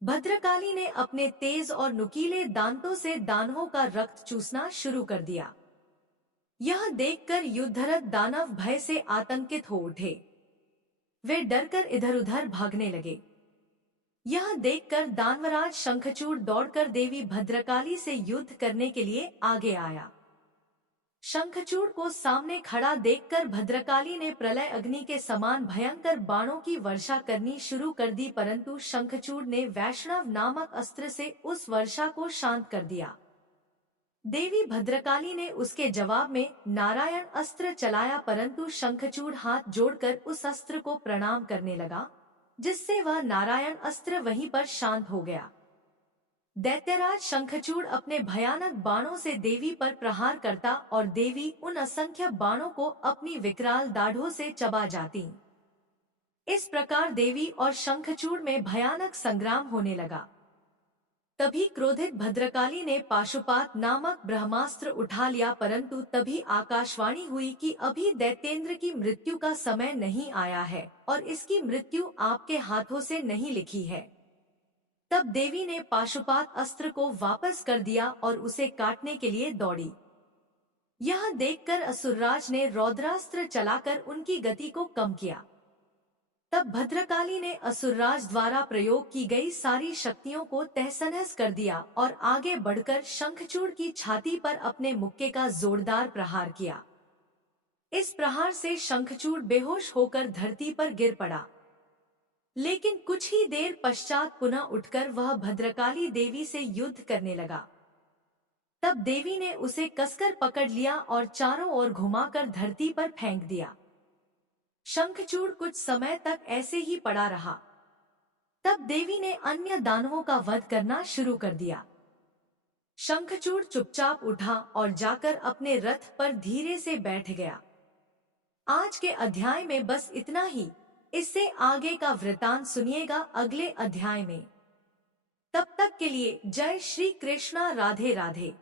भद्रकाली ने अपने तेज और नुकीले दांतों से दानवों का रक्त चूसना शुरू कर दिया। यह देखकर युद्धरत दानव भय से आतंकित हो उठे। वे डरकर इधर उधर भागने लगे। यह देखकर दानवराज शंखचूड़ दौड़कर देवी भद्रकाली से युद्ध करने के लिए आगे आया। शंखचूड़ को सामने खड़ा देखकर भद्रकाली ने प्रलय अग्नि के समान भयंकर बाणों की वर्षा करनी शुरू कर दी, परंतु शंखचूड़ ने वैष्णव नामक अस्त्र से उस वर्षा को शांत कर दिया। देवी भद्रकाली ने उसके जवाब में नारायण अस्त्र चलाया, परंतु शंखचूड़ हाथ जोड़कर उस अस्त्र को प्रणाम करने लगा, जिससे वह नारायण अस्त्र वहीं पर शांत हो गया। दैत्यराज शंखचूड़ अपने भयानक बाणों से देवी पर प्रहार करता और देवी उन असंख्य बाणों को अपनी विकराल दाढ़ों से चबा जाती। इस प्रकार देवी और शंखचूड़ में भयानक संग्राम होने लगा। तभी क्रोधित भद्रकाली ने पाशुपात नामक ब्रह्मास्त्र उठा लिया, परंतु तभी आकाशवाणी हुई कि अभी दैत्येंद्र की मृत्यु का समय नहीं आया है और इसकी मृत्यु आपके हाथों से नहीं लिखी है। तब देवी ने पाशुपात अस्त्र को वापस कर दिया और उसे काटने के लिए दौड़ी। यह देखकर असुरराज ने रौद्रास्त्र चलाकर उनकी गति को कम किया। तब भद्रकाली ने असुरराज द्वारा प्रयोग की गई सारी शक्तियों को तहस-नहस कर दिया और आगे बढ़कर शंखचूड़ की छाती पर अपने मुक्के का जोरदार प्रहार किया। इस प्रहार से शंखचूड़ बेहोश होकर धरती पर गिर पड़ा, लेकिन कुछ ही देर पश्चात पुनः उठकर वह भद्रकाली देवी से युद्ध करने लगा। तब देवी ने उसे कसकर पकड़ लिया और चारों ओर घुमाकर धरती पर फेंक दिया। शंखचूड़ कुछ समय तक ऐसे ही पड़ा रहा। तब देवी ने अन्य दानवों का वध करना शुरू कर दिया। शंखचूड़ चुपचाप उठा और जाकर अपने रथ पर धीरे से बैठ गया। आज के अध्याय में बस इतना ही। इससे आगे का वृतांत सुनिएगा अगले अध्याय में। तब तक के लिए जय श्री कृष्णा, राधे राधे।